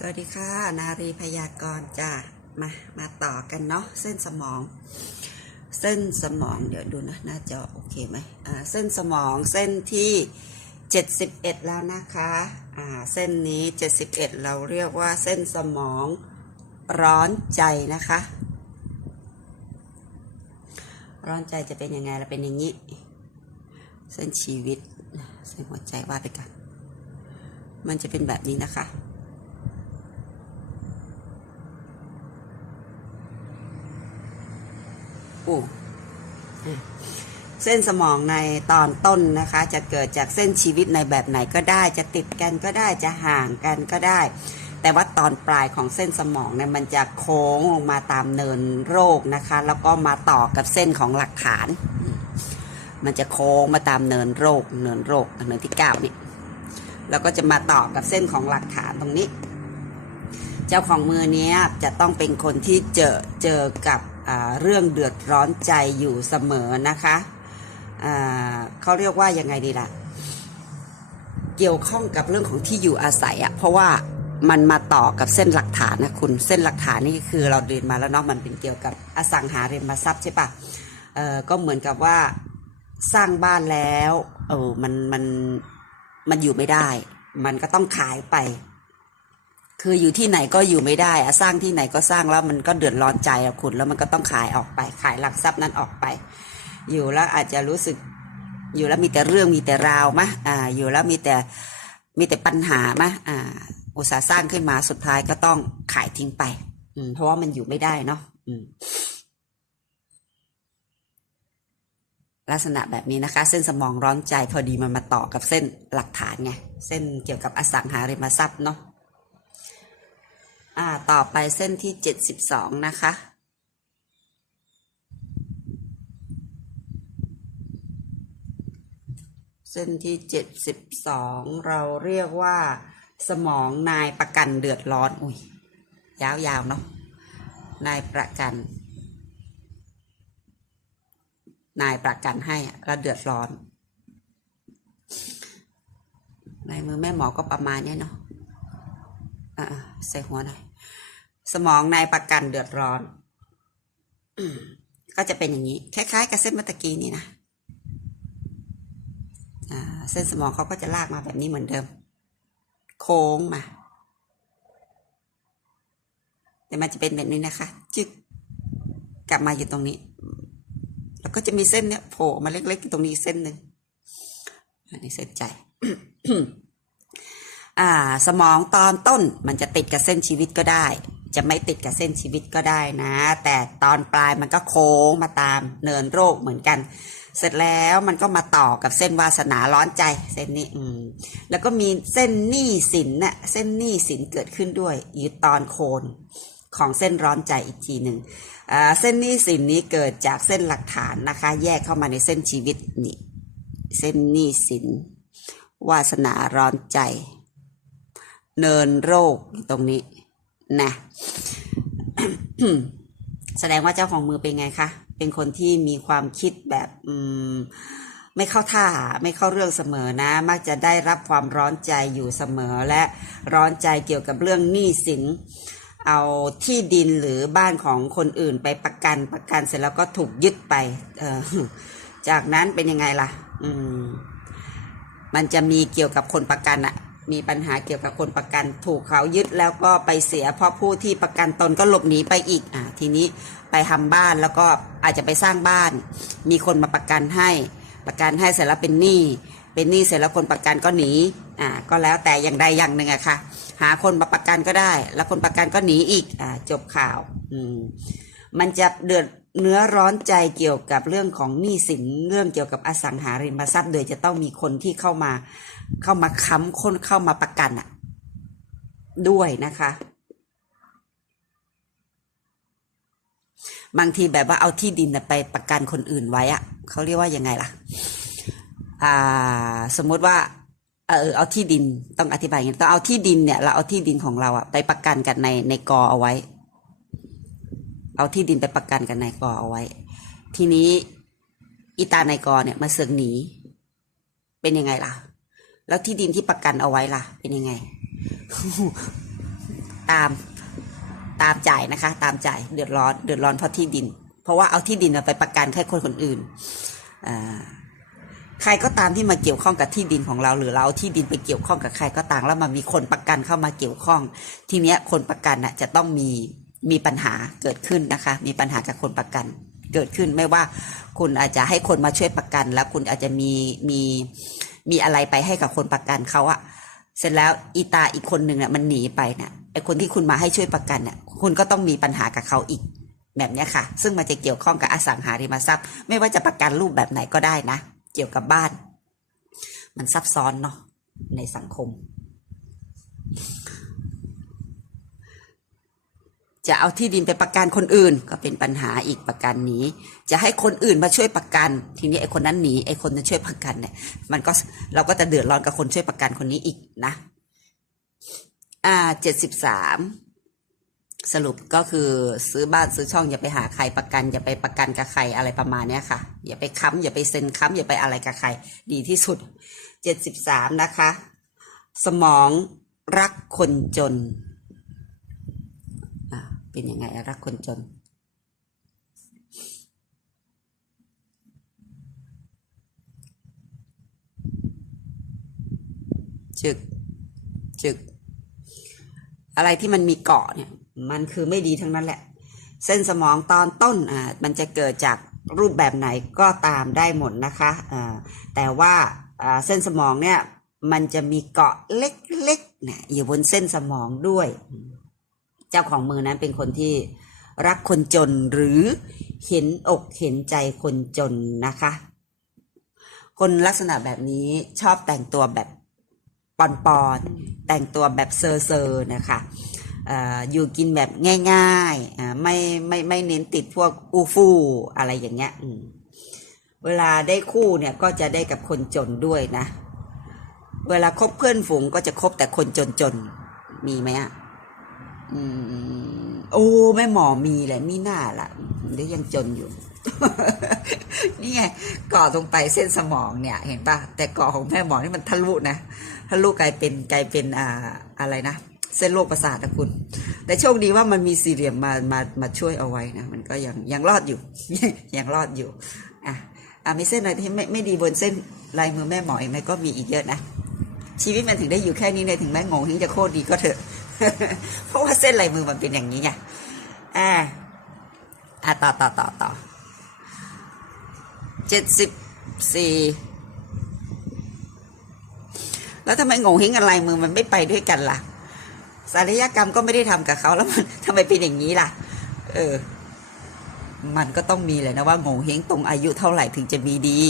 สวัสดีค่ะ นารีพยากรณ์จ้ะมามาต่อกันเนาะเส้นสมอง เส้นสมองเดี๋ยวดูนะหน้าจอโอเคไหมอ่าเส้นสมองเส้นที่ 71 แล้วนะคะอ่าเส้นนี้ 71 เราเรียกว่าเส้นสมองร้อนใจนะคะ ร้อนใจจะเป็นยังไงล่ะเป็นอย่างนี้ เส้นชีวิตเส้นหัวใจว่าไปกัน มันจะเป็นแบบนี้นะคะ อ้อ่เส้นสมองในตอนต้นนะคะ จะเกิดจากเส้นชีวิตในแบบไหนก็ได้ จะติดกันก็ได้จะห่างกันก็ได้ แต่ว่าตอนปลายของเส้นสมองเนี่ยมันจะโค้งลงมาตามเนินโรคนะคะ แล้วก็มาต่อกับเส้นของหลักฐาน มันจะโค้งมาตามเนินโรค เนินโรคเนินที่เก้านี่แล้วก็จะมาต่อกับเส้นของหลักฐานตรงนี้ เจ้าของมือนี้จะต้องเป็นคนที่เจอเจอกับ เรื่องเดือดร้อนใจอยู่เสมอนะคะเขาเรียกว่ายังไงดีล่ะ เกี่ยวข้องกับเรื่องของที่อยู่อาศัยอะเพราะว่ามันมาต่อกับเส้นหลักฐานนะคุณเส้นหลักฐานนี่คือเราเรียนมาแล้วเนาะมันเป็นเกี่ยวกับอสังหาริมทรัพย์ใช่ปะเออก็เหมือนกับว่าสร้างบ้านแล้ว เออมันมันมันอยู่ไม่ได้ มันก็ต้องขายไป คืออยู่ที่ไหนก็อยู่ไม่ได้อะสร้างที่ไหนก็สร้างแล้วมันก็เดือดร้อนใจอะคุณแล้วมันก็ต้องขายออกไป ขายหลักทรัพย์นั้นออกไป อยู่แล้วอาจจะรู้สึก อยู่แล้วมีแต่เรื่องมีแต่ราวมะอ่า อยู่แล้วมีแต่มีแต่ปัญหามะอ่า อุตสาห์สร้างขึ้นมาสุดท้ายก็ต้องขายทิ้งไป อืม เพราะว่ามันอยู่ไม่ได้เนาะอืมลักษณะแบบนี้นะคะ เส้นสมองร้อนใจพอดีมันมาต่อกับเส้นหลักฐานไงเส้นเกี่ยวกับอสังหาริมทรัพย์เนาะ อ่า ต่อไปเส้นที่เจ็ดสิบสองนะคะ เส้นที่เจ็ดสิบสองเราเรียกว่า สมองนายประกันเดือดร้อน อุ้ย ยาวๆเนาะ นายประกัน นายประกันให้อะแล้วเดือดร้อนในมือแม่หมอก็ประมาณเนี้ยเนาะอ่าใส่หัวหน่อย สมองนายประกันเดือดร้อน ก็จะเป็นอย่างนี้ คล้าย ๆ กับเส้นเมื่อตกี้นี่นะเส้นสมองเขาก็จะลากมาแบบนี้เหมือนเดิม โค้งมาแต่มันจะเป็นแบบนี้นะคะจึกกลับมาอยู่ตรงนี้ แล้วก็จะมีเส้นเนี้ยโผล่มาเล็กๆอยู่ตรงนี้เส้นหนึ่งอันนี้เส้นใจอ่า สมองตอนต้นมันจะติดกับเส้นชีวิตก็ได้ จะไม่ติดกับเส้นชีวิตก็ได้นะ แต่ตอนปลายมันก็โค้งมาตามเนินโรคเหมือนกัน เสร็จแล้วมันก็มาต่อกับเส้นวาสนาร้อนใจเส้นนี้อืมแล้วก็มีเส้นหนี้สินน่ะเส้นหนี้สินเกิดขึ้นด้วยอยู่ตอนโคนของเส้นร้อนใจอีกทีหนึ่งอ่าเส้นหนี้สินนี้เกิดจากเส้นหลักฐานนะคะ แยกเข้ามาในเส้นชีวิตนี่เส้นหนี้สิน วาสนาร้อนใจ เนินโรคตรงนี้ นะแสดงว่าเจ้าของมือเป็นไงคะเป็นคนที่มีความคิดแบบอืมไม่เข้าท่าไม่เข้าเรื่องเสมอนะ มักจะได้รับความร้อนใจอยู่เสมอและร้อนใจเกี่ยวกับเรื่องหนี้สินเอาที่ดินหรือบ้านของคนอื่นไปประกันประกันเสร็จแล้วก็ถูกยึดไปเออจากนั้นเป็นยังไงล่ะ อืม มันจะมีเกี่ยวกับคนประกันอะ มีปัญหาเกี่ยวกับคนประกันถูกเขายึดแล้วก็ไปเสีย เพราะผู้ที่ประกันตนก็หลบหนีไปอีกอ่าทีนี้ไปทำบ้านแล้วก็อาจจะไปสร้างบ้าน มีคนมาประกันให้ประกันให้เสร็จแล้วเป็นหนี้เป็นหนี้เสร็จแล้วคนประกันก็หนีอ่าก็แล้วแต่อย่างใดอย่างหนึ่งอะค่ะ หาคนมาประกันก็ได้ แล้วคนประกันก็หนีอีกอ่าจบข่าวอืมมันจะเดือด เนื้อร้อนใจเกี่ยวกับเรื่องของหนี้สินเรื่องเกี่ยวกับอสังหาริมทรัพย์ โดยจะต้องมีคนที่เข้ามาเข้ามาค้ำคนเข้ามาประกันอะด้วยนะคะ บางทีแบบว่าเอาที่ดินไปประกันคนอื่นไว้อะเขาเรียกว่ายังไงล่ะ อ่า สมมติว่าเออเอาที่ดินต้องอธิบายอย่างนี้ต้องเอาที่ดินเนี่ยเราเอาที่ดินของเราอะไปประกันกันในในกอเอาไว้ เอาที่ดินไปประกันกันในกอเอาไว้ ทีนี้อีตาในกอเนี่ยมาเสือกหนี เป็นยังไงล่ะ แล้วที่ดินที่ประกันเอาไว้ล่ะ เป็นยังไง ตามตามจ่ายนะคะ ตามจ่ายเดือดร้อนเดือดร้อนเพราะที่ดิน เพราะว่าเอาที่ดินไปประกันให้คนคนอื่นใครก็ตามที่มาเกี่ยวข้องกับที่ดินของเรา หรือเราเอาที่ดินไปเกี่ยวข้องกับใครก็ตามแล้วมันมีคนประกันเข้ามาเกี่ยวข้อง ทีเนี้ยคนประกันน่ะจะต้องมี มีปัญหาเกิดขึ้นนะคะ มีปัญหากับคนประกันเกิดขึ้นไม่ว่าคุณอาจจะให้คนมาช่วยประกัน แล้วคุณอาจจะมีมีมีอะไรไปให้กับคนประกันเขาอะเสร็จแล้วอีตาอีกคนหนึ่งเนี่ยมันหนีไปเนี่ยไอคนที่คุณมาให้ช่วยประกันเนี่ยคุณก็ต้องมีปัญหากับเขาอีกแบบนี้ค่ะ ซึ่งมันจะเกี่ยวข้องกับอสังหาริมทรัพย์ ไม่ว่าจะประกันรูปแบบไหนก็ได้นะ เกี่ยวกับบ้าน มันซับซ้อนเนาะในสังคม จะเอาที่ดินไปประกันคนอื่น ก็เป็นปัญหาอีกประกันหนี้จะให้คนอื่นมาช่วยประกัน ทีนี้ไอ้คนนั้นหนีไอ้คนนั้นช่วยประกันเนี่ย มันก็เราก็จะเดือดร้อนกับคนช่วยประกันคนนี้อีกนะ อ่าเจ็ดสิบสามสรุปก็คือซื้อบ้านซื้อช่องอย่าไปหาใครประกัน อย่าไปประกันกับใครอะไรประมาณเนี้ยค่ะ อย่าไปค้ำอย่าไปเซ็นค้ำอย่าไปอะไรกับใคร ดีที่สุดเจ็ดสิบสามนะคะ สมองรักคนจน เป็นยังไงอะรักคนจน จึก จึก อะไรที่มันมีเกาะเนี่ย มันคือไม่ดีทั้งนั้นแหละ เส้นสมองตอนต้นอ่ามันจะเกิดจากรูปแบบไหนก็ตามได้หมดนะคะอ่าแต่ว่าอ่าเส้นสมองเนี่ยมันจะมีเกาะเล็กๆเนี่ยอยู่บนเส้นสมองด้วย เจ้าของมือนั้นเป็นคนที่รักคนจนหรือเห็นอกเห็นใจคนจนนะคะ คนลักษณะแบบนี้ชอบแต่งตัวแบบปอนๆแต่งตัวแบบเซอร์เซอร์นะคะอยู่กินแบบง่ายๆไม่ไม่ไม่เน้นติดพวกอูฟู่อะไรอย่างเงี้ยเวลาได้คู่เนี่ยก็จะได้กับคนจนด้วยนะ เวลาคบเพื่อนฝูงก็จะคบแต่คนจนๆ มีไหมอะ อืม โอ้ แม่หมอมีแหละมีหน้าละเดี๋ยวยังจนอยู่ นี่ไงก่อตรงไปเส้นสมองเนี่ย เห็นปะแต่ก่อของแม่หมอนี่มันทะลุนะทะลุกลายเป็นกลายเป็นอ่าอะไรนะเส้นโรคประสาทนะคุณ แต่โชคดีว่ามันมีสี่เหลี่ยมมามามาช่วยเอาไว้นะ มันก็ยังยังรอดอยู่ ยังรอดอยู่ อะอะมีเส้นอะไรที่ไม่ไม่ดีบนเส้นลายมือแม่หมอเอีกไหมก็มีอีกเยอะนะชีวิตมันถึงได้อยู่แค่นี้เลยถึงแม้งงถึงจะโคตรดีก็เถอะ เพราะว่าเส้นลายมือมันเป็นอย่างนี้ไงอ่าอะต่อต่อต่อต่อเจ็ดสิบสี่แล้วทำไมงงหิงอะไรมือมันไม่ไปด้วยกันล่ะศัลยกรรมก็ไม่ได้ทำกับเขาแล้วมันทำไมเป็นอย่างนี้ล่ะ เออ มันก็ต้องมีแหละนะว่าโง่เฮงตรงอายุเท่าไหร่ถึงจะมีดี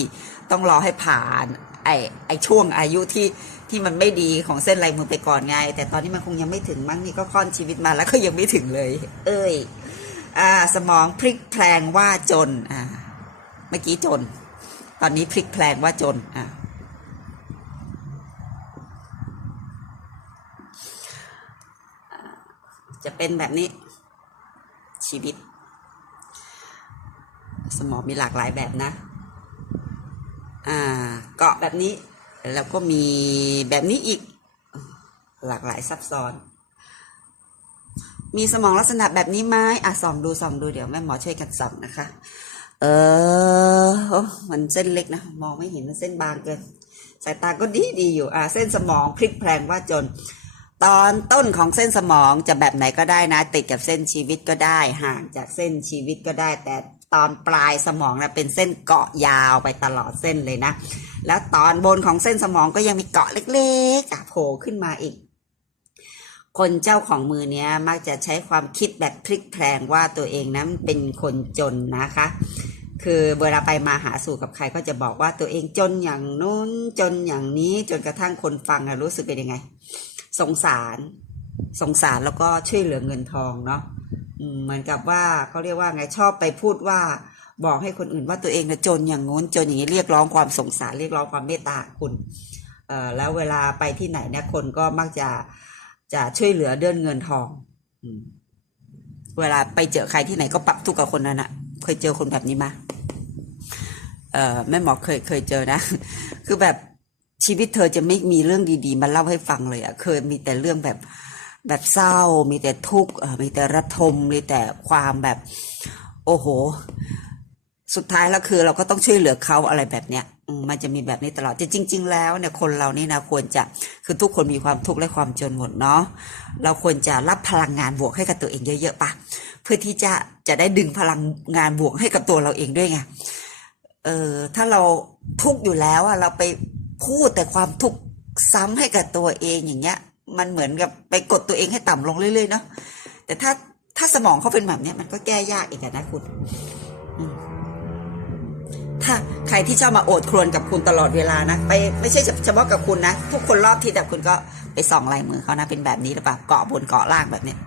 ต้องรอให้ผ่าน ไอ้ไอ้ช่วงอายุที่ ที่มันไม่ดีของเส้นลายมือไปก่อนไง แต่ตอนนี้มันคงยังไม่ถึงมั้งนี่ก็ค่อนชีวิตมาแล้วก็ยังไม่ถึงเลย เอ้ยอ่าสมองพลิกแพลงว่าจนอ่าเมื่อกี้จน ตอนนี้พลิกแพลงว่าจนอ่าจะเป็นแบบนี้ ชีวิต สมองมีหลากหลายแบบนะ อ่า เกาะแบบนี้ แล้วก็มีแบบนี้อีกหลากหลายซับซ้อน มีสมองลักษณะแบบนี้ไหมอะส่องดูส่องดูเดี๋ยวแม่หมอช่วยกันส่องนะคะ เออมันเส้นเล็กนะ มองไม่เห็นมันเส้นบางเกินสายตาก็ดีดีอยู่ อ่าเส้นสมองพลิกแพลงว่าจน ตอนต้นของเส้นสมองจะแบบไหนก็ได้นะ ติดกับเส้นชีวิตก็ได้ ห่างจากเส้นชีวิตก็ได้แต่ ตอนปลายสมองนะเป็นเส้นเกาะยาวไปตลอดเส้นเลยนะ แล้วตอนบนของเส้นสมองก็ยังมีเกาะเล็กๆโผล่ขึ้นมาอีก คนเจ้าของมือเนี้ยมักจะใช้ความคิดแบบพลิกแพลงว่าตัวเองนั้นเป็นคนจนนะคะ คือเวลาไปมาหาสู่กับใครก็จะบอกว่าตัวเองจนอย่างนู้นจนอย่างนี้จนกระทั่งคนฟังอะรู้สึกเป็นยังไง สงสาร สงสารแล้วก็ช่วยเหลือเงินทองเนาะเหมือนกับว่าเขาเรียกว่าไงชอบไปพูดว่าบอกให้คนอื่นว่าตัวเองนะจนอย่างงู้นจนอย่างนี้เรียกร้องความสงสารเรียกร้องความเมตตาคุณเอ่อแล้วเวลาไปที่ไหนเนี่ยคนก็มักจะจะช่วยเหลือเดือนเงินทองอเวลาไปเจอใครที่ไหนก็ปรับทุกข์กับคนนั้นอะเคยเจอคนแบบนี้มาเอ่อแม่หมอเคยเคยเจอนะ คือแบบชีวิตเธอจะไม่มีเรื่องดี ๆ มาเล่าให้ฟังเลยอะเคยมีแต่เรื่องแบบ แบบเศร้า มีแต่ทุกข์มีแต่ระทมมีแต่ความแบบ โอ้โห สุดท้ายแล้วคือ เราก็ต้องช่วยเหลือเขาอะไรแบบเนี้ยมันจะมีแบบนี้ตลอดแต่จริง ๆ แล้วเนี่ยคนเรานี่นะควรจะคือทุกคนมีความทุกข์และความจนหมดเนาะเราควรจะรับพลังงานบวกให้กับตัวเองเยอะๆปะเพื่อที่จะจะได้ดึงพลังงานบวกให้กับตัวเราเองด้วยไงเออถ้าเราทุกข์อยู่แล้วอะเราไปพูดแต่ความทุกข์ซ้ำให้กับตัวเองอย่างเงี้ย มันเหมือนกับไปกดตัวเองให้ต่ำลงเรื่อยๆเนาะแต่ถ้าถ้าสมองเขาเป็นแบบนี้มันก็แก้ยากอีกนะคุณถ้าใครที่ชอบมาโอดครวญกับคุณตลอดเวลานะไปไม่ใช่เฉพาะกับคุณนะทุกคนรอบที่แต่คุณก็ไปส่องลายมือเขานะเป็นแบบนี้หรือเปล่าเกาะบนเกาะล่างแบบเนี้ย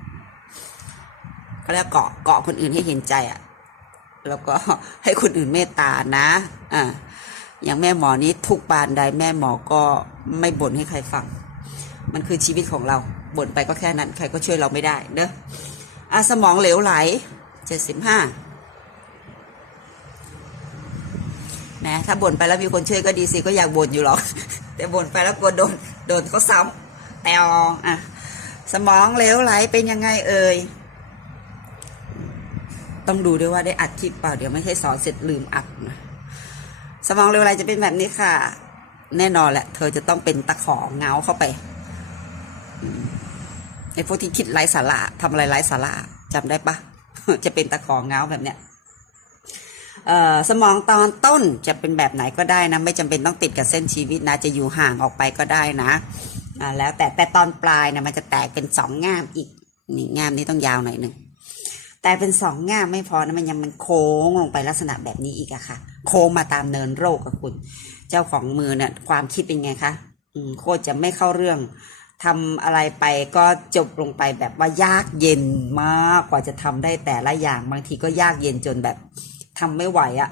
เขาเรียกเกาะเกาะคนอื่นให้เห็นใจอะ่ะ แล้วก็ให้คนอื่นเมตตานะอ่าอย่างแม่หมอนี้ทุกปานใดแม่หมอก็ไม่บ่นให้ใครฟัง มันคือชีวิตของเราบ่นไปก็แค่นั้นใครก็ช่วยเราไม่ได้เนอะอะสมองเหลวไหลเจ็ดสิบห้านะถ้าบ่นไปแล้วมีคนช่วยก็ดีสิก็อยากบ่นอยู่หรอกแต่บ่นไปแล้วกลัวโดนโดนเขาซ้ำแต่อะสมองเหลวไหลเป็นยังไงเอ่ยต้องดูด้วยว่าได้อัดคลิปเปล่าเดี๋ยวไม่ใช่สอนเสร็จลืมอัดนะสมองเหลวไหลจะเป็นแบบนี้ค่ะ แน่นอนแหละ เธอจะต้องเป็นตะขอเงาเข้าไป ไอ้พวกที่คิดไร้สาระทำอะไรไร้สาระจำได้ปะจะเป็นตะขอเงาแบบเนี้ยเอ่อสมองตอนต้นจะเป็นแบบไหนก็ได้นะ ไม่จำเป็นต้องติดกับเส้นชีวิตนะ จะอยู่ห่างออกไปก็ได้นะแล้วแต่แต่ตอนปลายนะมันจะแตกเป็นสองง่ามอีกนี่ง่ามนี้ต้องยาวหน่อยหนึ่งแต่เป็นสองง่ามไม่พอนะมันยังมันโค้งลงไปลักษณะแบบนี้อีกอะค่ะ โค้งมาตามเนินโรคกับคุณ เจ้าของมือเนี่ยความคิดเป็นไงคะอืมโคตรจะไม่เข้าเรื่อง ทำอะไรไปก็จบลงไปแบบว่ายากเย็นมากกว่าจะทำได้แต่ละอย่างบางทีก็ยากเย็นจนแบบทำไม่ไหวอะ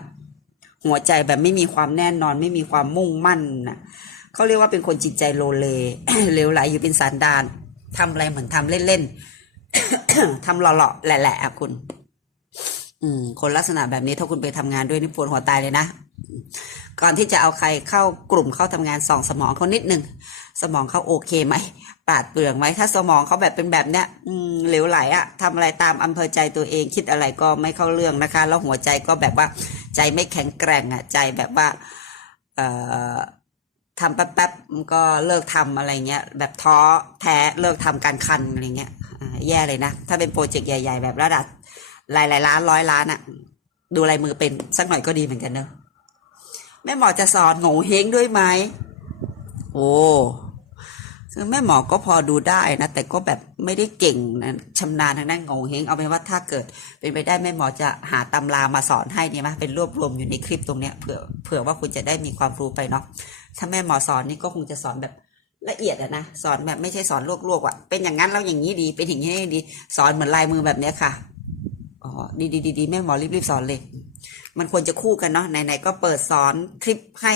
หัวใจแบบไม่มีความแน่นอน ไม่มีความมุ่งมั่นนะเขาเรียกว่าเป็นคนจิตใจโลเลเลวไหลอยู่เป็นสารดานทำอะไรเหมือนทำเล่นๆทำหล่อๆแหละๆอะคุณ อืม คนลักษณะแบบนี้ถ้าคุณไปทำงานด้วยนี่ปวดหัวตายเลยนะก่อนที่จะเอาใครเข้ากลุ่มเข้าทำงานส่องสมองเขานิดนึง สมองเขาโอเคไหมปาดเปรื่องไหมถ้าสมองเขาแบบเป็นแบบเนี้ยอืมเหลวไหลอะทำอะไรตามอำเภอใจตัวเองคิดอะไรก็ไม่เข้าเรื่องนะคะ แล้วหัวใจก็แบบว่าใจไม่แข็งแกร่งอะใจแบบว่า เอ่อทำแป๊บๆมันก็เลิกทำอะไรเงี้ย แบบท้อแท้เลิกทำการคันอะไรเงี้ยแย่เลยนะ ถ้าเป็นโปรเจกต์ใหญ่ ๆ แบบระดับหลายๆล้านร้อยล้านอะดูลายมือเป็นสักหน่อยก็ดีเหมือนกันเนอะแม่หมอจะสอนโง่เฮงด้วยไหม โอ้ คือแม่หมอก็พอดูได้นะ แต่ก็แบบไม่ได้เก่งนะชำนาญทางด้านโง่เฮงเอาเป็นว่าถ้าเกิดเป็นไปได้แม่หมอจะหาตำรามาสอนให้ดีไหมเป็นรวบรวมอยู่ในคลิปตรงเนี้ยเผื่อเผื่อว่าคุณจะได้มีความรู้ไปเนาะถ้าแม่หมอสอนนี่ก็คงจะสอนแบบละเอียดอะนะสอนแบบไม่ใช่สอนลวกๆว่ะเป็นอย่างนั้นแล้วอย่างนี้ดีเป็นอย่างนี้ดี สอนเหมือนลายมือแบบเนี้ยค่ะอ๋อดีดีดีดีแม่หมอรีบๆสอนเลย มันควรจะคู่กันเนาะไหนๆก็เปิดสอนคลิปให้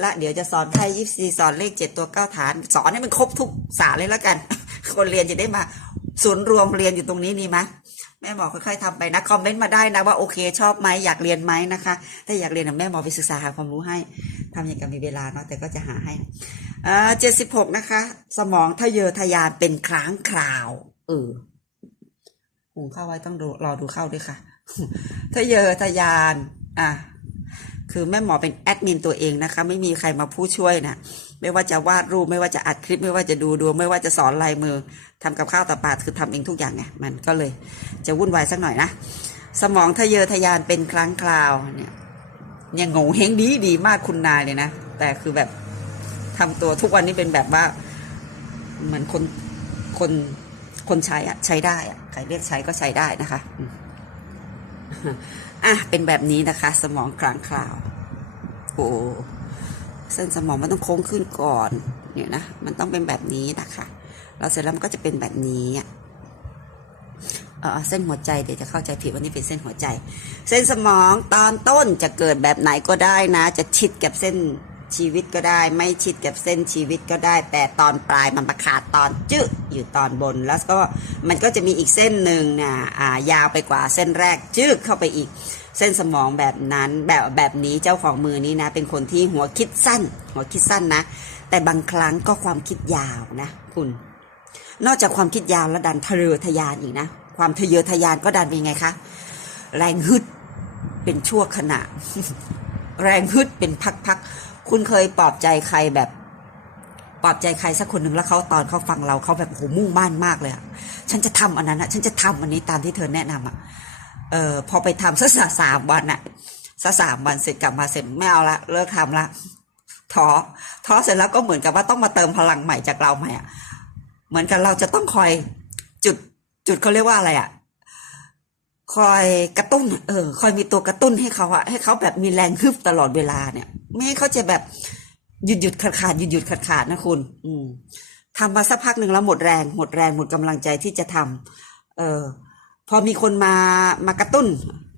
และเดี๋ยวจะสอนไพ่ยิปซีสอนเลขเจ็ดตัวเก้าฐาน สอนให้มันครบทุกศาสตร์เลยแล้วกัน คนเรียนจะได้มาศูนย์รวมเรียนอยู่ตรงนี้นี่มะแม่หมอค่อยๆทำไปนะคอมเมนต์มาได้นะว่าโอเค ชอบไหมอยากเรียนไหมนะคะ ถ้าอยากเรียนแม่หมอไปศึกษาหาความรู้ให้ทำอย่างกับมีเวลาเนาะแต่ก็จะหาให้เออเจ็ดสิบหกนะคะ สมองทะเยอทะยานเป็นครั้งคราวเออหุงข้าวไว้ต้องดูรอดูเข้าด้วยค่ะทะเยอทะยาน อะ คือแม่หมอเป็นแอดมินตัวเองนะคะ ไม่มีใครมาผู้ช่วยนะไม่ว่าจะวาดรูปไม่ว่าจะอัดคลิปไม่ว่าจะดูดวงไม่ว่าจะสอนลายมือทำกับข้าวต่อปาดคือทำเองทุกอย่างไงมันก็เลยจะวุ่นวายสักหน่อยนะ สมองทะเยอทะยานเป็นครั้งคราวเนี่ยเนี่ยโง่เฮงดีดีมากคุณนายเลยนะ แต่คือแบบทำตัวทุกวันนี้เป็นแบบว่าเหมือนคนคนคนใช้อะใช้ได้อะใครเรียกใช้ก็ใช้ได้นะคะ อะเป็นแบบนี้นะคะ สมองกลางคราวโอ้เส้นสมองมันต้องโค้งขึ้นก่อนเนี่ยนะมันต้องเป็นแบบนี้นะคะเราเสร็จแล้วมันก็จะเป็นแบบนี้เออเส้นหัวใจเดี๋ยวจะเข้าใจผิดว่านี่เป็นเส้นหัวใจ เส้นสมองตอนต้นจะเกิดแบบไหนก็ได้นะ จะชิดกับเส้น ชีวิตก็ได้ ไม่ชิดกับเส้นชีวิตก็ได้ แต่ตอนปลายมันประขาดตอนจึ๊อยู่ตอนบน แล้วก็มันก็จะมีอีกเส้นหนึ่งนะอ่ายาวไปกว่าเส้นแรกจึ๊เข้าไปอีกเส้นสมองแบบนั้นแบบแบบนี้เจ้าของมือนี้นะ เป็นคนที่หัวคิดสั้น หัวคิดสั้นนะ แต่บางครั้งก็ความคิดยาวนะ คุณ นอกจากความคิดยาวแล้วดันทะเยอทะยานอีกนะ ความทะเยอทะยานก็ดันเป็นไงคะแรงฮึดเป็นชั่วขณะ แรงฮึดเป็นพักๆ คุณเคยปลอบใจใครแบบปลอบใจใครสักคนหนึ่งแล้วเขาตอนเขาฟังเราเขาแบบโหมุ่งมั่นมากเลยอะฉันจะทำอันนั้นอะฉันจะทำอันนี้ตามที่เธอแนะนำอะเออพอไปทำสักสามวันอะสักสามวันเสร็จกลับมาเสร็จไม่เอาละเลิกทำละท้อท้อเสร็จแล้วก็เหมือนกับว่าต้องมาเติมพลังใหม่จากเราใหม่อะเหมือนกับเราจะต้องคอยจุดจุดเขาเรียกว่าอะไรอะคอยกระตุ้น เออ คอยมีตัวกระตุ้นให้เขาอะให้เขาแบบมีแรงฮึบตลอดเวลาเนี่ย ไม่ให้เขาจะแบบหยุดหยุดขาดขาดหยุดหยุดขาดขาดนะคุณ อืมทำมาสักพักหนึ่งแล้วหมดแรงหมดแรงหมดกำลังใจที่จะทำเออ พอมีคนมามากระตุ้น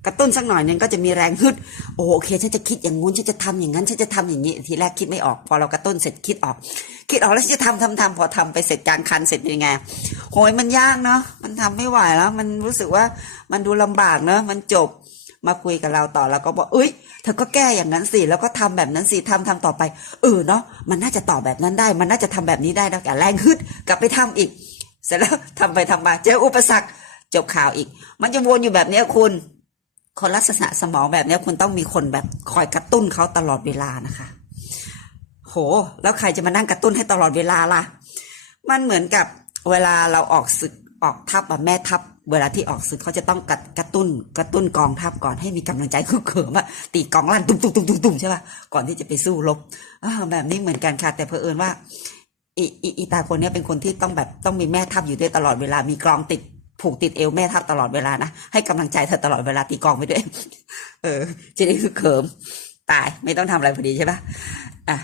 กระตุ้นสักหน่อยหนึงก็จะมีแรงฮึดโอโอเคฉันจะคิดอย่างงู้นฉันจะทำอย่างนั้นฉันจะทำอย่างนี้ทีแรกคิดไม่ออก พอเรากระตุ้นเสร็จคิดออก คิดออกแล้วฉันจะทำทำทำพอทำไปเสร็จกลางคันเสร็จยังไงโหยมันยากเนาะมันทำไม่ไหวแล้ว มันรู้สึกว่ามันดูลำบากเนาะมันจบ มาคุยกับเราต่อแล้วก็บอกเอ้ยเธอก็แก้อย่างนั้นสิแล้วก็ทำแบบนั้นสิทำทำต่อไป เออเนาะมันน่าจะตอบแบบนั้นได้ มันน่าจะทำแบบนี้ได้แล้วแกแรงฮึดกลับไปทำอีก เสร็จแล้วทำไปทำมาเจออุปสรรคจบข่าวอีก มันจะวนอยู่แบบนี้คุณ คนลักษณะสมองแบบนี้คุณต้องมีคนแบบคอยกระตุ้นเขาตลอดเวลานะคะ โห แล้วใครจะมานั่งกระตุ้นให้ตลอดเวลาล่ะ มันเหมือนกับเวลาเราออกศึกออกทัพอะแม่ทัพ เวลาที่ออกศึกเขาจะต้องกระกระตุ้นกระตุ้นกองทัพก่อนให้มีกำลังใจคือเขิมอะตีกองลั่นตุ้มตุ้มตุ้มตุ้มตุ้มใช่ป่ะก่อนที่จะไปสู้รบแบบนี้เหมือนกันค่ะ แต่เพอเอิญว่าอีอีอีตาคนนี้เป็นคนที่ต้องแบบต้องมีแม่ทัพอยู่ด้วยตลอดเวลามีกองติดผูกติดเอวแม่ทัพตลอดเวลานะให้กำลังใจเธอตลอดเวลาตีกองไปด้วย เออจะได้คือเขิมตายไม่ต้องทำอะไรพอดีใช่ป่ะอะ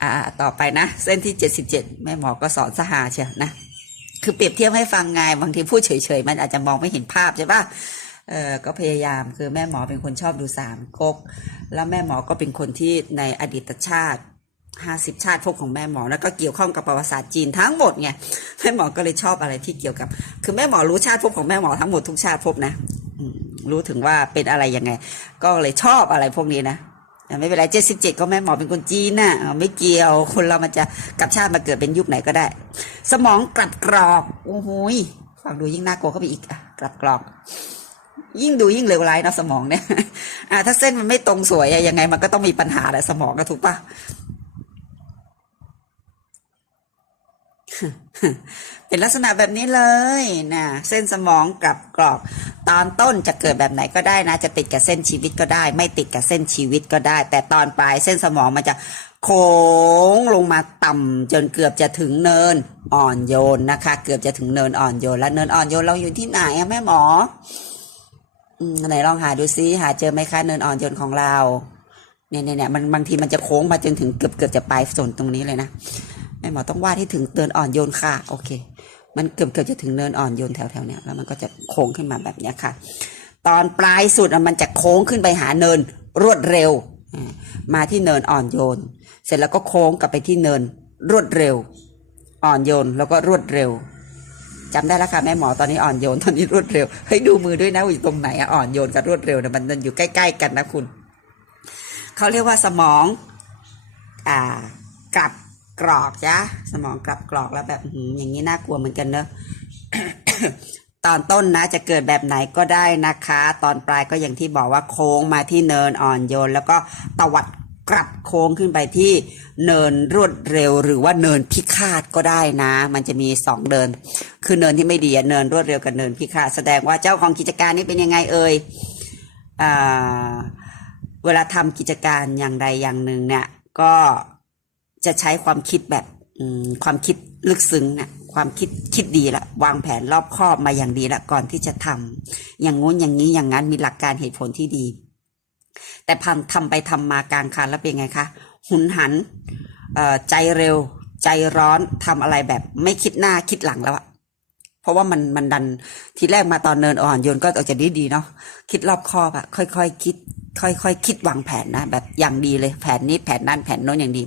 อ่าต่อไปนะ เส้นที่เจ็ดสิบเจ็ดแม่หมอก็สอนสหาเชียนะ คือเปรียบเทียบให้ฟังไงบางทีพูดเฉยๆมันอาจจะมองไม่เห็นภาพใช่ปะเออก็พยายามคือแม่หมอเป็นคนชอบดูสามก๊กแล้วแม่หมอก็เป็นคนที่ในอดีตชาติห้าสิบชาติภพของแม่หมอ แล้วก็เกี่ยวข้องกับประวัติศาสตร์จีนทั้งหมดไงแม่หมอก็เลยชอบอะไรที่เกี่ยวกับ คือแม่หมอรู้ชาติภพของแม่หมอทั้งหมดทุกชาติภพนะรู้ถึงว่าเป็นอะไรยังไง ก็เลยชอบอะไรพวกนี้นะ ไม่เป็นไรเจ็ดสิบเจ็ดก็แม่หมอเป็นคนจีนน่ะไม่เกี่ยวคนเรามันจะกลับชาติมาเกิดเป็นยุคไหนก็ได้ สมองกลับกรอกโอ้โหฟังดูยิ่งน่ากลัวเข้าไปอีกอะกลับกรอก ยิ่งดูยิ่งเลวร้ายเนะสมองเนี่ยอ่าถ้าเส้นมันไม่ตรงสวยยังไงมันก็ต้องมีปัญหาแหละสมองก็ถูกปะ เป็นลักษณะแบบนี้เลยนะเส้นสมองกลับกรอกตอนต้นจะเกิดแบบไหนก็ได้นะ จะติดกับเส้นชีวิตก็ได้ ไม่ติดกับเส้นชีวิตก็ได้ แต่ตอนปลายเส้นสมองมันจะโค้งลงมาต่ำจนเกือบจะถึงเนินอ่อนโยนนะคะ เกือบจะถึงเนินอ่อนโยนแล้วเนินอ่อนโยนเราอยู่ที่ไหนอะแม่หมอไหนลองหาดูซิหาเจอไหมคะเนินอ่อนโยนของเราเนี่ยเนี่ยเนี่ยมันบางทีมันจะโค้งมาจนถึงเกือบเกือบจะปลายส่วนตรงนี้เลยนะแม่หมอต้องวาดให้ถึงเนินอ่อนโยนค่ะ โอเค มันเกือบเกือบจะถึงเนินอ่อนโยนแถวแถวๆเนี้ยแล้วมันก็จะโค้งขึ้นมาแบบเนี้ยค่ะ ตอนปลายสุดมันจะโค้งขึ้นไปหาเนินรวดเร็ว มาที่เนินอ่อนโยน เสร็จแล้วก็โค้งกลับไปที่เนินรวดเร็ว อ่อนโยนแล้วก็รวดเร็วจำได้แล้วค่ะแม่หมอตอนนี้อ่อนโยนตอนนี้รวดเร็วให้ดูมือด้วยนะว่าอยู่ตรงไหนอ่อนโยนกับรวดเร็วนะมันมันอยู่ใกล้ ๆ กันนะคุณเขาเรียกว่าสมองอ่ากลับ กรอกจ้ะสมองกลับกรอกแล้วแบบอย่างนี้น่ากลัวเหมือนกันเนอะตอนต้นนะจะเกิดแบบไหนก็ได้นะคะ ตอนปลายก็อย่างที่บอกว่าโค้งมาที่เนินอ่อนโยน แล้วก็ตวัดกลับโค้งขึ้นไปที่เนินรวดเร็วหรือว่าเนินพิฆาตก็ได้นะ มันจะมีสองเนิน คือเนินที่ไม่ดีเนินรวดเร็วกับเนินพิฆาตแสดงว่าเจ้าของกิจการนี้เป็นยังไงเอ่ยอเวลาทำกิจการอย่างใดอย่างหนึ่งเนี่ย ก็ จะใช้ความคิดแบบความคิดลึกซึ้งนะความคิดคิดดีละวางแผนรอบคอบมาอย่างดีละก่อนที่จะทำอย่างงู้นอย่างนี้อย่างนั้นมีหลักการเหตุผลที่ดี แต่พันทำไปทำมากลางคันแล้วเป็นไงคะหุนหันใจเร็ว ใจร้อนทำอะไรแบบไม่คิดหน้าคิดหลังแล้วอะเพราะว่ามันมันดันทีแรกมาตอนเนินอ่อนโยนก็อาจจะดีดีเนาะคิดรอบคอบอะค่อยๆคิด ค่อยๆคิดวางแผนนะแบบอย่างดีเลยแผนนี้แผนนั้นแผนโน้นอย่างดี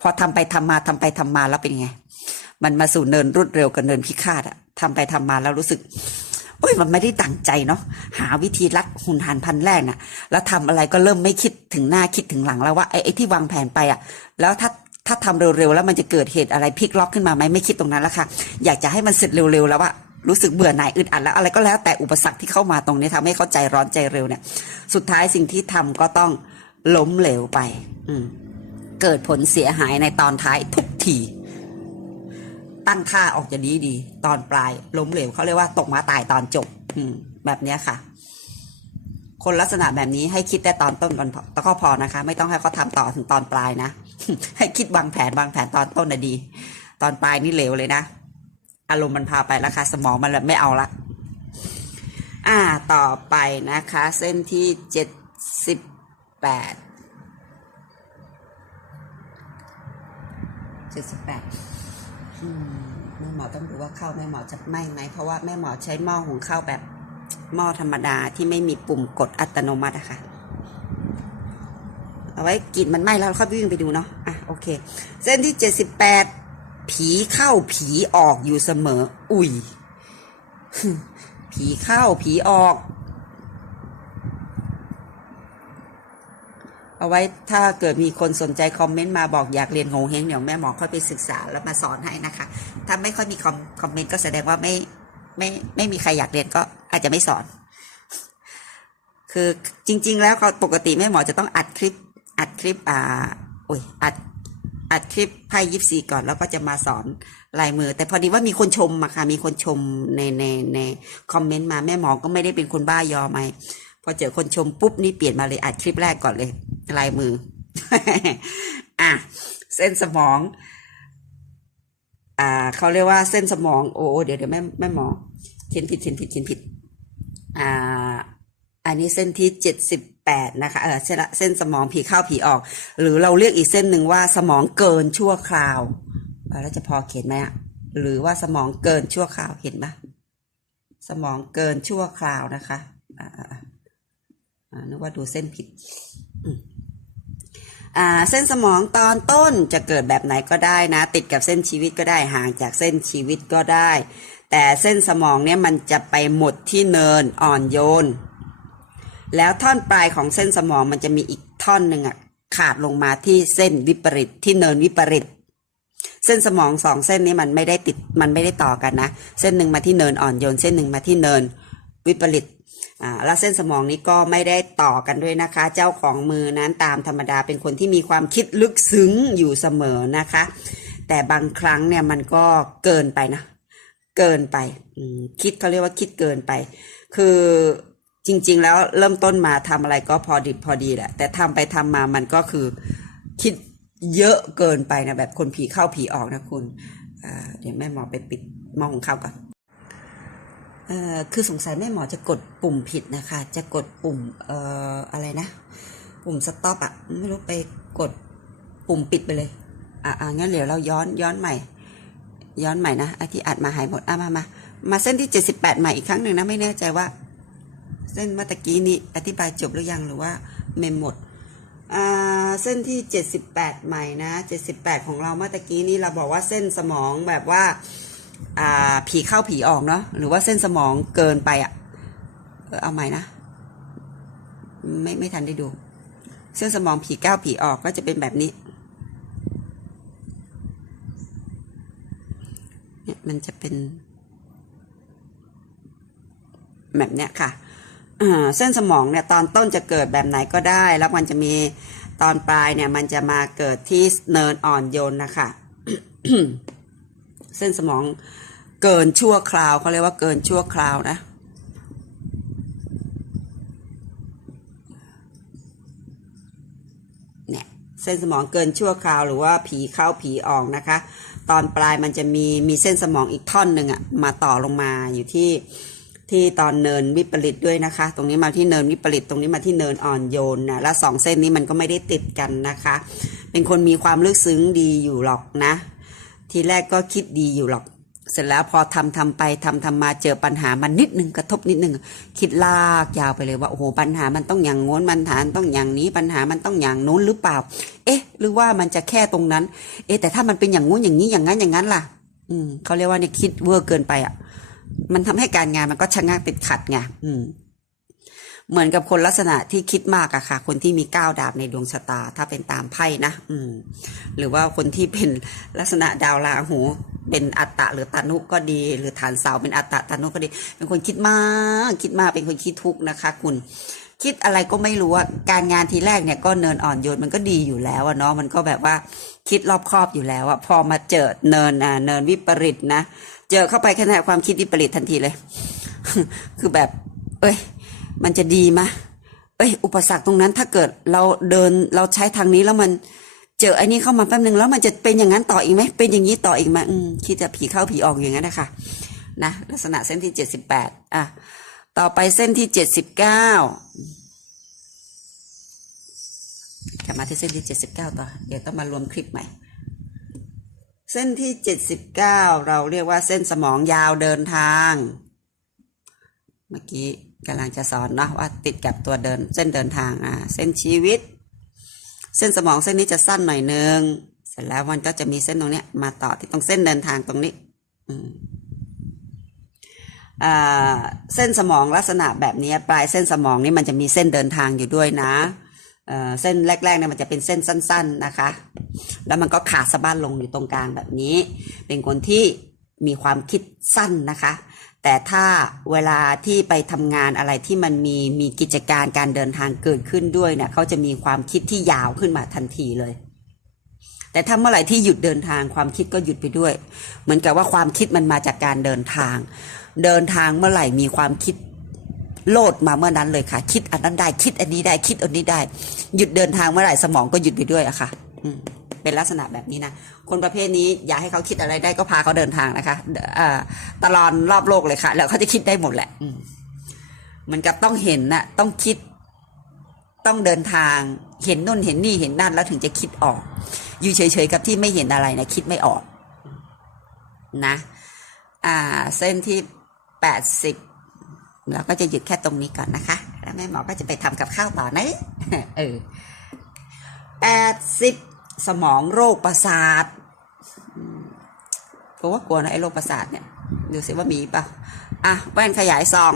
พอทำไปทำมาทำไปทำมาแล้วเป็นไง มันมาสู่เนินรวดเร็วกับเนินพิฆาตอะทำไปทำมาแล้วรู้สึกโอ้ยมันไม่ได้ตั้งใจเนาะหาวิธีรัดหุ่นหันพันแรกน่ะ แล้วทำอะไรก็เริ่มไม่คิดถึงหน้าคิดถึงหลังแล้วว่าไอ้ไอ้ที่วางแผนไปอะแล้วถ้าถ้าทำเร็วๆแล้วมันจะเกิดเหตุอะไรพลิกล็อกขึ้นมาไหมไม่คิดตรงนั้นแล้วค่ะ อยากจะให้มันเสร็จเร็วๆแล้วอะรู้สึกเบื่อหน่ายอึดอัดแล้วอะไรก็แล้วแต่อุปสรรคที่เข้ามาตรงนี้ทำให้เขาใจร้อนใจเร็วเนี่ย สุดท้ายสิ่งที่ทำก็ต้องล้มเหลวไป อืม เกิดผลเสียหายในตอนท้ายทุกที ตั้งท่าออกจะดีดี ตอนปลายล้มเหลวเขาเรียกว่าตกมาตายตอนจบอืมแบบเนี้ยค่ะ คนลักษณะแบบนี้ให้คิดแต่ตอนต้นก่อนพอก็พอนะคะ ไม่ต้องให้เขาทำต่อถึงตอนปลายนะ ให้คิดวางแผนวางแผนตอนต้นนะดี ตอนปลายนี่เหลวเลยนะ อารมณ์มันพาไปแล้วค่ะ สมองมันแบบไม่เอาละอ่าต่อไปนะคะ เส้นที่เจ็ดสิบแปด็ดสิบแปดแม่หมอต้องดูว่าข้าวแม่หมอจะไหมไหมเพราะว่าแม่หมอใช้หม้อหุงข้าวแบบหม้อธรรมดาที่ไม่มีปุ่มกดอัตโนมัติอะค่ะเอาไว้กินมันไหม้แล้วค่อยวิ่งไปดูเนาะอะโอเค เส้นที่เจ็ดสิบแปดผีเข้าผีออกอยู่เสมอ อุ้ยผีเข้าผีออก เอาไว้ถ้าเกิดมีคนสนใจคอมเมนต์มาบอกอยากเรียนโงเฮงเดี๋ยวแม่หมอค่อยไปศึกษาแล้วมาสอนให้นะคะ ถ้าไม่ค่อยมีคอมคอมเมนต์ก็แสดงว่าไม่ไม่ไม่มีใครอยากเรียนก็อาจจะไม่สอน คือจริง ๆ แล้วเขาปกติแม่หมอจะต้องอัดคลิป อัดคลิปอ่าโอ้ยอัดอัดคลิปไพ่ยิปซีก่อนแล้วก็จะมาสอนลายมือ แต่พอดีว่ามีคนชมมาค่ะมีคนชมในในในคอมเมนต์มาแม่หมอก็ไม่ได้เป็นคนบ้ายอไหม พอเจอคนชมปุ๊บนี่เปลี่ยนมาเลยอัดคลิปแรกก่อนเลยลายมือ อะเส้นสมอง อ่าเขาเรียกว่าเส้นสมองโอ้เดี๋ยวเดี๋ยวแม่แม่หมอเขียนผิดเขียนผิดเขียนผิด อ่า อันนี้เส้นที่เจ็ดสิบแปดนะคะเออเส้นเส้นสมองผีเข้าผีออก หรือเราเรียกอีกเส้นหนึ่งว่าสมองเกินชั่วคราวเออแล้วจะพอเขียนไหมอะหรือว่าสมองเกินชั่วคราวเห็นไหมสมองเกินชั่วคราวนะคะอ่า นึกว่าดูเส้นผิดอ่าเส้นสมองตอนต้นจะเกิดแบบไหนก็ได้นะ ติดกับเส้นชีวิตก็ได้ห่างจากเส้นชีวิตก็ได้ แต่เส้นสมองเนี่ยมันจะไปหมดที่เนินอ่อนโยน แล้วท่อนปลายของเส้นสมองมันจะมีอีกท่อนหนึ่งอะขาดลงมาที่เส้นวิปริตที่เนินวิปริตเส้นสมองสองเส้นนี้มันไม่ได้ติดมันไม่ได้ต่อกันนะ เส้นหนึ่งมาที่เนินอ่อนโยน เส้นหนึ่งมาที่เนินวิปริต อ่าแล้วเส้นสมองนี้ก็ไม่ได้ต่อกันด้วยนะคะ เจ้าของมือนั้นตามธรรมดาเป็นคนที่มีความคิดลึกซึ้งอยู่เสมอนะคะ แต่บางครั้งเนี่ยมันก็เกินไปนะ เกินไปคิดเขาเรียกว่าคิดเกินไป คือจริง ๆ แล้วเริ่มต้นมาทำอะไรก็พอดิบพอดีแหละ แต่ทำไปทำมามันก็คือคิดเยอะเกินไปนะแบบคนผีเข้าผีออกนะคุณเดี๋ยวแม่หมอไปปิดมอของเขาก่อน คือสงสัยแม่หมอจะกดปุ่มผิดนะคะ จะกดปุ่มเอ่ออะไรนะ ปุ่มสต็อปอะไม่รู้ไปกดปุ่มปิดไปเลยอะอะงั้นเดี๋ยวเราย้อนย้อนใหม่ ย้อนใหม่นะไอที่อัดมาหายหมดอะมามามาเส้นที่เจ็ดสิบแปดใหม่อีกครั้งหนึ่งนะ ไม่แน่ใจว่า เส้นเมื่อตะกี้นี้อธิบายจบหรือยังหรือว่าเมมหมดอ่าเส้นที่เจ็ดสิบแปดใหม่นะเจ็ดสิบแปดของเราเมื่อตะกี้นี้เราบอกว่าเส้นสมองแบบว่า ผีเข้าผีออกเนาะหรือว่าเส้นสมองเกินไปอะ่ะเอาใหม่นะ ไม่ไม่ทันได้ดู เส้นสมองผีก้าวผีออกก็จะเป็นแบบนี้เนี่ยมันจะเป็น แบบเนี้ยค่ะเส้นสมองเนี่ยตอนต้นจะเกิดแบบไหนก็ได้ แล้วมันจะมีตอนปลายเนี่ย มันจะมาเกิดที่เนินอ่อนโยนนะคะ เส้นสมองเกินชั่วคราวเขาเรียกว่าเกินชั่วคราวนะเนี่ยเส้นสมองเกินชั่วคราวหรือว่าผีเข้าผีออกนะคะ ตอนปลายมันจะมีมีเส้นสมองอีกท่อนหนึ่งอะมาต่อลงมาอยู่ที่ที่ตอนเนินวิปริตด้วยนะคะ ตรงนี้มาที่เนินวิปริตตรงนี้มาที่เนินอ่อนโยนนะแล้วสองเส้นนี้มันก็ไม่ได้ติดกันนะคะ เป็นคนมีความลึกซึ้งดีอยู่หรอกนะ ทีแรกก็คิดดีอยู่หรอก เสร็จแล้วพอทำทำไปทำทำมาเจอปัญหามันนิดนึงกระทบนิดนึง คิดลากยาวไปเลยว่าโอ้โหปัญหามันต้องอย่างงน้นปัญหานต้องอย่างนี้ปัญหามันต้องอย่างโน้นหรือเปล่า เอ๊ะ หรือว่ามันจะแค่ตรงนั้น เอ๊ะแต่ถ้ามันเป็นอย่างงู้นอย่างนี้อย่างนั้นอย่างนั้นล่ะ อืมเขาเรียกว่าเนี่ยคิดเวอร์เกินไปอะ มันทำให้การงานมันก็ชะงักติดขัดไงอืม เหมือนกับคนลักษณะที่คิดมากอะค่ะ คนที่มีก้าวดาบในดวงชะตา ถ้าเป็นตามไพ่นะอืม หรือว่าคนที่เป็นลักษณะดาวราหู เป็นอัตตะหรือตานุก็ดี หรือฐานเสาเป็นอัตตะตานุก็ดี เป็นคนคิดมากคิดมากเป็นคนคิดทุกข์นะคะ คุณคิดอะไรก็ไม่รู้ว่าการงานทีแรกเนี่ยก็เนินอ่อนโยนมันก็ดีอยู่แล้วอะเนาะมันก็แบบว่าคิดรอบครอบอยู่แล้วอะพอมาเจอเนินอะเนินวิปริตนะเจอเข้าไปแค่ไหนความคิดวิปริตทันทีเลย คือแบบ เอ้ย มันจะดีมะเอ้ย อุปสรรคตรงนั้นถ้าเกิดเราเดินเราใช้ทางนี้แล้วมันเจอไอ้นี้เข้ามาแป๊บหนึ่งแล้วมันจะเป็นอย่างนั้นต่ออีกไหมเป็นอย่างนี้ต่ออีกไหมคิดจะผีเข้าผีออกอย่างนั้นนะคะนะลักษณะเส้นที่เจ็ดสิบแปดอะต่อไปเส้นที่เจ็ดสิบเก้ากลับมาที่เส้นที่เจ็ดสิบเก้าต่อ เดี๋ยวต้องมารวมคลิปใหม่ เส้นที่เจ็ดสิบเก้าเราเรียกว่าเส้นสมองยาวเดินทาง เมื่อกี้ กำลังจะสอนเนาะว่าติดกับตัวเดินเส้นเดินทางอ่าเส้นชีวิต เส้นสมองเส้นนี้จะสั้นหน่อยนึงเสร็จแล้วมันก็จะมีเส้นตรงเนี้ยมาต่อที่ตรงเส้นเดินทางตรงนี้อืมอ่าเส้นสมองลักษณะแบบนี้ปลายเส้นสมองนี่มันจะมีเส้นเดินทางอยู่ด้วยนะเอ่อเส้นแรกๆเนี่ยมันจะเป็นเส้นสั้น ๆนะคะ แล้วมันก็ขาดสะบั้นลงอยู่ตรงกลางแบบนี้ เป็นคนที่มีความคิดสั้นนะคะ แต่ถ้าเวลาที่ไปทำงานอะไรที่มันมีมีกิจการการเดินทางเกิดขึ้นด้วยเนี่ยเขาจะมีความคิดที่ยาวขึ้นมาทันทีเลย แต่ถ้าเมื่อไหร่ที่หยุดเดินทางความคิดก็หยุดไปด้วย เหมือนกับว่าความคิดมันมาจากการเดินทาง เดินทางเมื่อไหร่มีความคิดโลดมาเมื่อนั้นเลยค่ะ คิดอันนั้นได้คิดอันนี้ได้คิดอันนี้ได้ หยุดเดินทางเมื่อไหร่สมองก็หยุดไปด้วยอะค่ะ อืมเป็นลักษณะแบบนี้นะ คนประเภทนี้อยากให้เขาคิดอะไรได้ก็พาเขาเดินทางนะคะตลอดรอบโลกเลยค่ะ แล้วเขาจะคิดได้หมดแหละมเหมือนกับต้องเห็นน่ะต้องคิด ต้องเดินทาง เห็นนู่นเห็นนี่เห็นนั่นแล้วถึงจะคิดออก อยู่เฉยๆกับที่ไม่เห็นอะไรนะคิดไม่ออกนะ อ่า เส้นที่แปดสิบเราก็จะหยุดแค่ตรงนี้ก่อนนะคะ แล้วแม่หมอก็จะไปทำกับข้าวต่อนะเออแปดสิบสมองโรคประสาท กลัวว่ากลัวนะไอ้โรคประสาทเนี่ย ดูสิว่ามีป่ะอะแว่นขยายซอง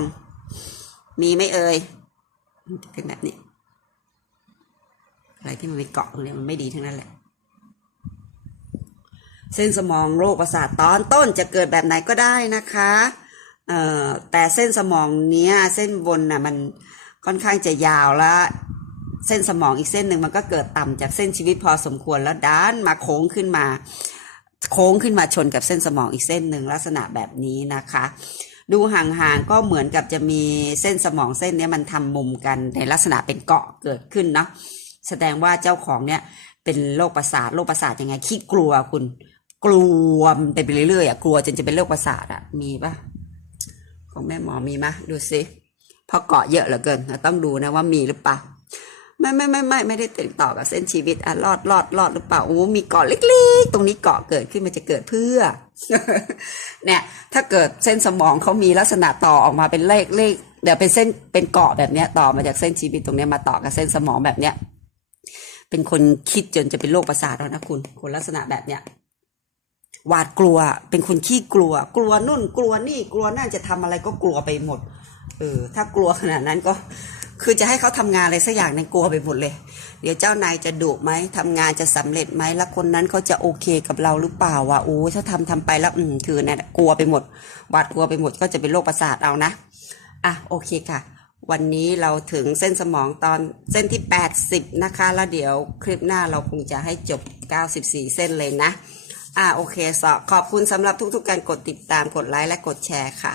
มีไหมเอ่ยเป็นแบบนี้ อะไรที่มันไปเกาะตรงนี้มันไม่ดีทั้งนั้นแหละเส้นสมองโรคประสาทตอนต้นจะเกิดแบบไหนก็ได้นะคะเอ่อแต่เส้นสมองเนี้ยเส้นบนน่ะมันค่อนข้างจะยาวแล้วเส้นสมองอีกเส้นหนึ่งมันก็เกิดต่ำจากเส้นชีวิตพอสมควรแล้วด้านมาโค้งขึ้นมา โค้งขึ้นมาชนกับเส้นสมองอีกเส้นหนึ่งลักษณะแบบนี้นะคะ ดูห่างๆก็เหมือนกับจะมีเส้นสมองเส้นนี้มันทำมุมกันในลักษณะเป็นเกาะเกิดขึ้นเนาะแสดงว่าเจ้าของเนี่ยเป็นโรคประสาทโรคประสาทยังไงขี้กลัวคุณ กลัวมันไปเรื่อยๆอะกลัวจนจะเป็นโรคประสาทอะมีปะของแม่หมอมีมะดูสิเพอเกาะเยอะเหลือเกิน ต้องดูนะว่ามีหรือเปล่า ไม่ไม่ไม่ไม่ไม่ได้ติดต่อกับเส้นชีวิตอะรอดรอดรอดหรือเปล่าโอ้มีเกาะเล็ก ๆ ตรงนี้เกาะเกิดขึ้นมันจะเกิดเพื่อ เนี่ย ถ้าเกิดเส้นสมองเขามีลักษณะต่อออกมาเป็นเลขเลขเดี๋ยวเป็นเส้นเป็นเกาะแบบเนี้ยต่อมาจากเส้นชีวิตตรงเนี้ยมาต่อกับเส้นสมองแบบเนี้ยเป็นคนคิดจนจะเป็นโรคประสาทแล้วนะคุณ คนลักษณะแบบเนี้ยหวาดกลัว เป็นคนขี้กลัว กลัวนู่น กลัวนี่ กลัวนั่นจะทำอะไรก็กลัวไปหมด เออ ถ้ากลัวขนาดนั้นก็ คือจะให้เขาทำงานอะไรสักอย่างหนึงกลัวไปหมดเลย เดี๋ยวเจ้านายจะดุไหมทำงานจะสำเร็จไหมแล้วคนนั้นเขาจะโอเคกับเราหรือเปล่าวะโอ้ถ้าทำทำไปแล้วอืมคือเนี่ยกลัวไปหมดหวาดกลัวไปหมดก็จะเป็นโรคประสาทเอานะอะโอเคค่ะ วันนี้เราถึงเส้นสมองตอนเส้นที่ 80 นะคะ แล้วเดี๋ยวคลิปหน้าเราคงจะให้จบ 94 เส้นเลยนะอะโอเคสอขอบคุณสำหรับทุกๆการกดติดตามกดไลค์และกดแชร์ค่ะ